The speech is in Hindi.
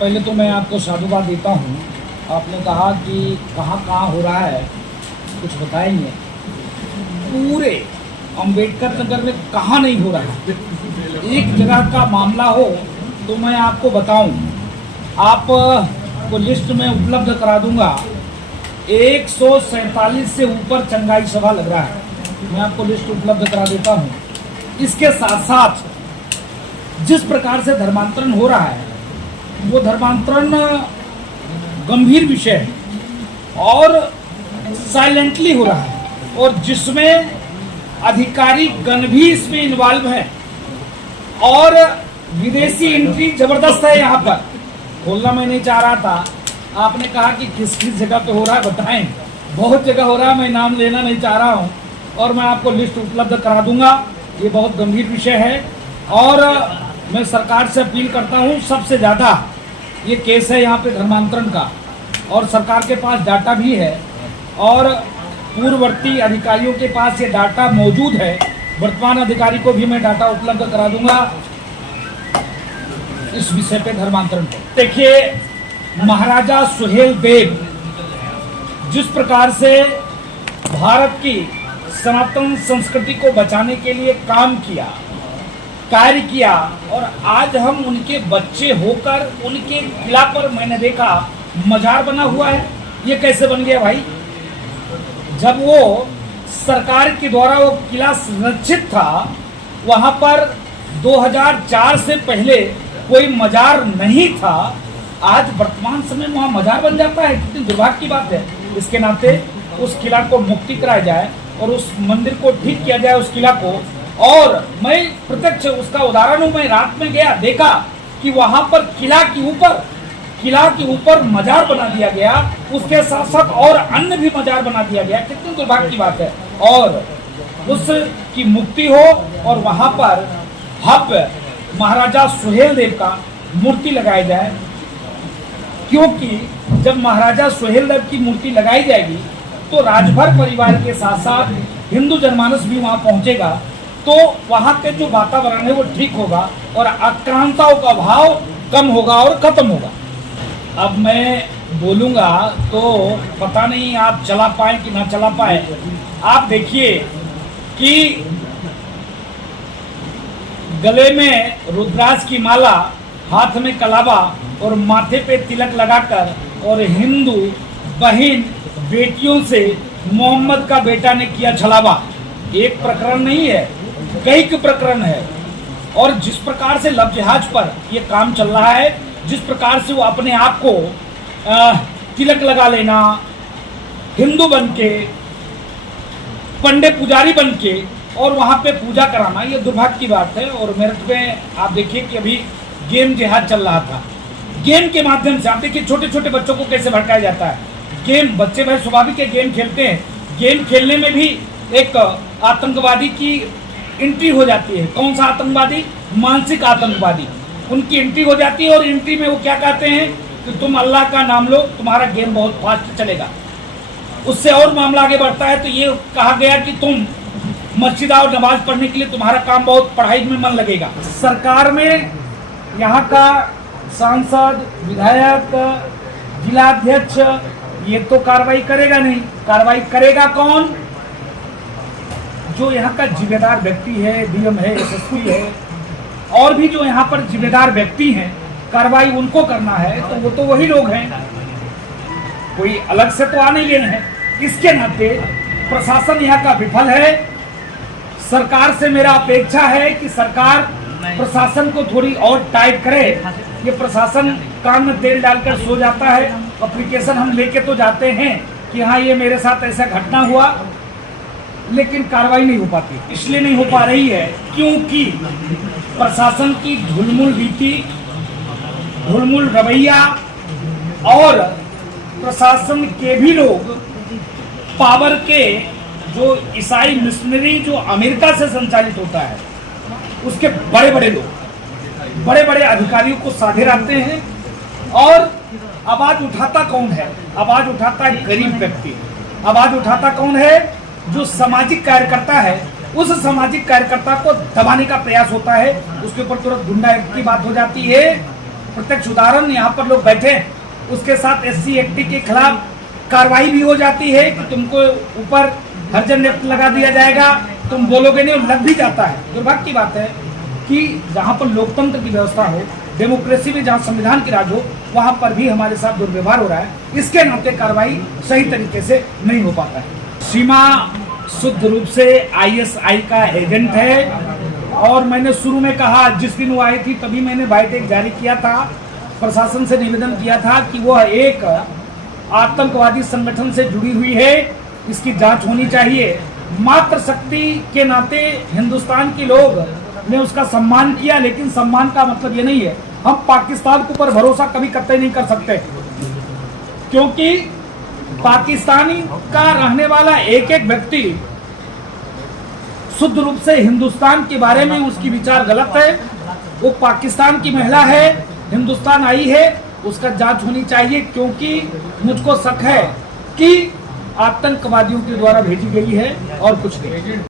पहले तो मैं आपको साधुवाद देता हूँ। आपने कहा कि कहाँ कहाँ हो रहा है, कुछ बताएंगे। पूरे अंबेडकर नगर में कहाँ नहीं हो रहा है। एक जगह का मामला हो तो मैं आपको बताऊं, आप को लिस्ट में उपलब्ध करा दूंगा। 147 से ऊपर चंगाई सभा लग रहा है, मैं आपको लिस्ट उपलब्ध करा देता हूं। इसके साथ साथ जिस प्रकार से धर्मांतरण हो रहा है, वो धर्मांतरण गंभीर विषय है और साइलेंटली हो रहा है, और जिसमें अधिकारी गण भी इसमें इन्वॉल्व है और विदेशी एंट्री जबरदस्त है। यहाँ पर खोलना मैं नहीं चाह रहा था, आपने कहा कि किस किस जगह पे हो रहा है बताएं। बहुत जगह हो रहा है, मैं नाम लेना नहीं चाह रहा हूँ और मैं आपको लिस्ट उपलब्ध करा दूंगा। ये बहुत गंभीर विषय है और मैं सरकार से अपील करता हूँ, सबसे ज़्यादा ये केस है यहाँ पे धर्मांतरण का, और सरकार के पास डाटा भी है और पूर्ववर्ती अधिकारियों के पास ये डाटा मौजूद है। वर्तमान अधिकारी को भी मैं डाटा उपलब्ध करा दूंगा इस विषय पे, धर्मांतरण को। देखिए, महाराजा सुहेलदेव जिस प्रकार से भारत की सनातन संस्कृति को बचाने के लिए काम किया, कार्य किया, और आज हम उनके बच्चे होकर उनके किला पर मैंने देखा मजार बना हुआ है। ये कैसे बन गया भाई? जब वो सरकार के द्वारा वो किला संरक्षित था, वहां पर 2004 से पहले कोई मजार नहीं था। आज वर्तमान समय में वहाँ मजार बन जाता है, कितनी दुर्भाग्य की बात है। इसके नाते उस किला को मुक्ति कराया जाए और उस मंदिर को ठीक किया जाए, उस किला को। और मैं प्रत्यक्ष उसका उदाहरण हूँ, मैं रात में गया, देखा कि वहां पर किला के ऊपर मजार बना दिया गया, उसके साथ साथ और अन्य भी मजार बना दिया गया। कितनी दुर्भाग्य की बात है। और उसकी मुक्ति हो और वहां पर भव्य महाराजा सुहेलदेव का मूर्ति लगाई जाए, क्योंकि जब महाराजा सुहेलदेव की मूर्ति लगाई जाएगी तो राजभर परिवार के साथ साथ हिंदू जनमानस भी वहां पहुंचेगा, तो वहां के जो वातावरण है वो ठीक होगा और आक्रांताओं का भाव कम होगा और खत्म होगा। अब मैं बोलूंगा तो पता नहीं आप चला पाए कि ना चला पाए। आप देखिए कि गले में रुद्राक्ष की माला, हाथ में कलावा और माथे पे तिलक लगाकर, और हिंदू बहन बेटियों से मोहम्मद का बेटा ने किया छलावा। एक प्रकरण नहीं है, कई के प्रकरण है। और जिस प्रकार से लव जिहाज पर ये काम चल रहा है, जिस प्रकार से वो अपने आप को तिलक लगा लेना, हिंदू बन के, पंडित पुजारी बन के और वहाँ पे पूजा कराना, ये दुर्भाग्य की बात है। और मेरठ में आप देखिए कि अभी गेम जिहाद चल रहा था। गेम के माध्यम से आप देखिए छोटे छोटे बच्चों को कैसे भड़काया जाता है। गेम, बच्चे भाई स्वाभाविक है गेम खेलते हैं, गेम खेलने में भी एक आतंकवादी की एंट्री हो जाती है। कौन सा आतंकवादी? मानसिक आतंकवादी। उनकी एंट्री हो जाती है और एंट्री में वो क्या कहते हैं कि तुम अल्लाह का नाम लो, तुम्हारा गेम बहुत फास्ट चलेगा। उससे और मामला आगे बढ़ता है तो ये कहा गया कि तुम मस्जिद आओ नमाज पढ़ने के लिए, तुम्हारा काम बहुत पढ़ाई में मन लगेगा। सरकार में यहाँ का सांसद, विधायक, जिलाध्यक्ष ये तो कार्रवाई करेगा नहीं। कार्रवाई करेगा कौन? जो यहाँ का जिम्मेदार व्यक्ति है, डीएम है, एसएसपी है, और भी जो यहाँ पर जिम्मेदार व्यक्ति हैं, कार्रवाई उनको करना है। तो वो तो वही लोग हैं, कोई अलग से तो आ नहीं लेना है। इसके नाते प्रशासन यहाँ का विफल है। सरकार से मेरा अपेक्षा है कि सरकार प्रशासन को थोड़ी और टाइट करे। ये प्रशासन कान में तेल डालकर सो जाता है। एप्लीकेशन हम लेके तो जाते हैं कि हाँ ये मेरे साथ ऐसा घटना हुआ, लेकिन कार्रवाई नहीं हो पाती। इसलिए नहीं हो पा रही है क्योंकि प्रशासन की ढुलमुल नीति, ढुलमुल रवैया, और प्रशासन के भी लोग पावर के जो ईसाई मिशनरी जो अमेरिका से संचालित होता है, उसके बड़े बड़े लोग, बड़े बड़े अधिकारियों को साधे रहते हैं। और आवाज उठाता कौन है? आवाज उठाता है गरीब व्यक्ति। आवाज उठाता कौन है? जो सामाजिक कार्यकर्ता है। उस सामाजिक कार्यकर्ता को दबाने का प्रयास होता है, उसके ऊपर तुरंत गुंडा की बात हो जाती है। प्रत्यक्ष उदाहरण, यहाँ पर लोग बैठे हैं, उसके साथ SC एक्ट के खिलाफ कार्रवाई भी हो जाती है कि तुमको ऊपर हर्जन एक्ट लगा दिया जाएगा, तुम बोलोगे नहीं, लग भी जाता है। दुर्भाग्य की बात है कि जहाँ पर लोकतंत्र की व्यवस्था हो, डेमोक्रेसी में जहाँ संविधान की राज हो, वहाँ पर भी हमारे साथ दुर्व्यवहार हो रहा है। इसके नाते कार्रवाई सही तरीके से नहीं हो पाता है। सीमा शुद्ध रूप से ISI का एजेंट है और मैंने शुरू में कहा, जिस दिन वो आई थी तभी मैंने बायोटेक जारी किया था, प्रशासन से निवेदन किया था कि वह एक आतंकवादी संगठन से जुड़ी हुई है, इसकी जांच होनी चाहिए। मातृशक्ति के नाते हिंदुस्तान के लोग ने उसका सम्मान किया, लेकिन सम्मान का मतलब ये नहीं है हम पाकिस्तान के ऊपर भरोसा कभी कतई नहीं कर सकते, क्योंकि पाकिस्तानी का रहने वाला एक एक व्यक्ति शुद्ध रूप से हिंदुस्तान के बारे में उसकी विचार गलत है। वो पाकिस्तान की महिला है, हिंदुस्तान आई है, उसका जांच होनी चाहिए, क्योंकि मुझको शक है कि आतंकवादियों के द्वारा भेजी गई है और कुछ नहीं।